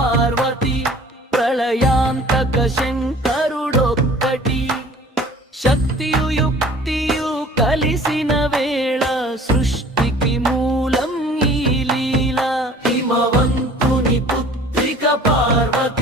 పార్వతి ప్రళయాంతక శంకరుడొక్కటి శక్తియు యుక్తియు కలిసిన వేళ సృష్టికి మూలం ఈ లీల హిమవంతుని పుత్రిక పార్వతి